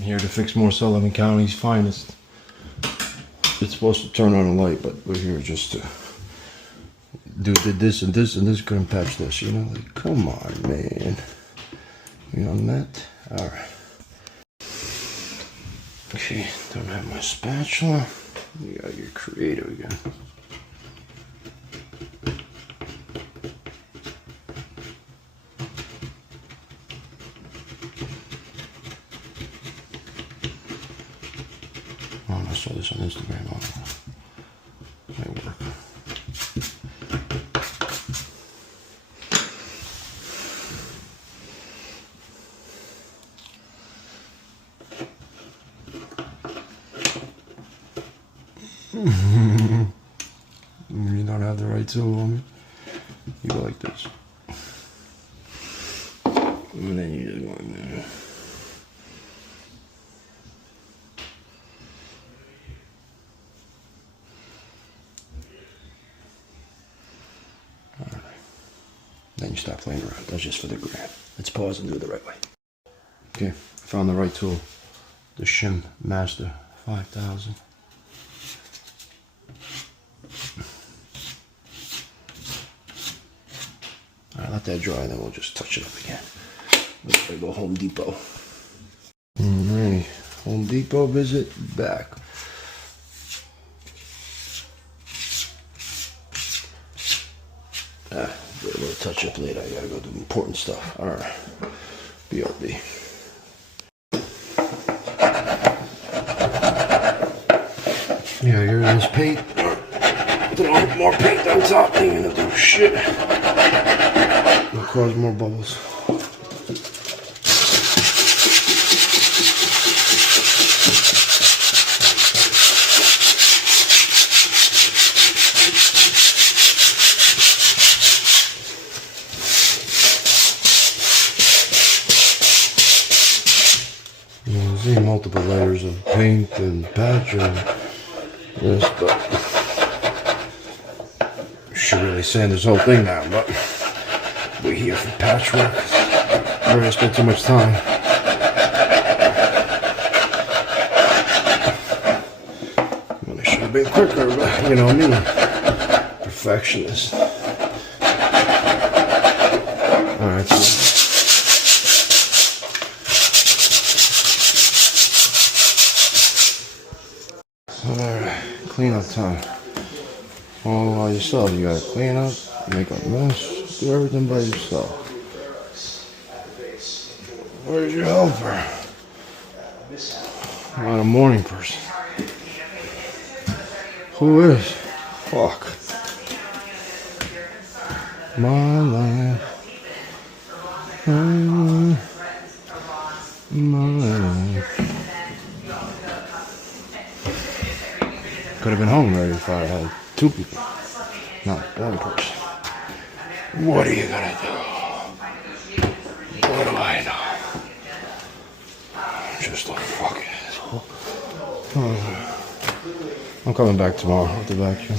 I'm here to fix more Sullivan County's finest. It's supposed to turn on a light, but we're here just to did this and this and this, couldn't patch this, you know? Like, come on, man. You on that? Alright. Okay, don't have my spatula. You gotta get creative again. Oh, I saw this on Instagram. Oh, might work. You don't have the right tool on me. You go like this. And then you just go in there. Alright. Then you stop playing around. That's just for the gram. Let's pause and do it the right way. Okay, I found the right tool. The Shim Master 5000. Alright, let that dry, then we'll just touch it up again. Let's go Home Depot. Alright, Home Depot visit back. Do a little touch up later. I gotta go do important stuff. Alright, BRB. Yeah, here's this paint. Throw more paint on top, ain't gonna do shit. It'll cause more bubbles. You see multiple layers of paint and patch and this, but should really sand this whole thing down, but we're here for patchwork. I already spent too much time. Well, it should have been quicker, but you know me, perfectionist. Alright, so alright, clean up time. All by yourself. You gotta clean up, make a mess, do everything by yourself. Where's your helper? I'm not a morning person. Who is? Fuck. My life. My life. Could have been home already if I had 2 people, not 1 person. What are you gonna do? What do I know? I'm just a fucking asshole. I'm coming back tomorrow with the vacuum.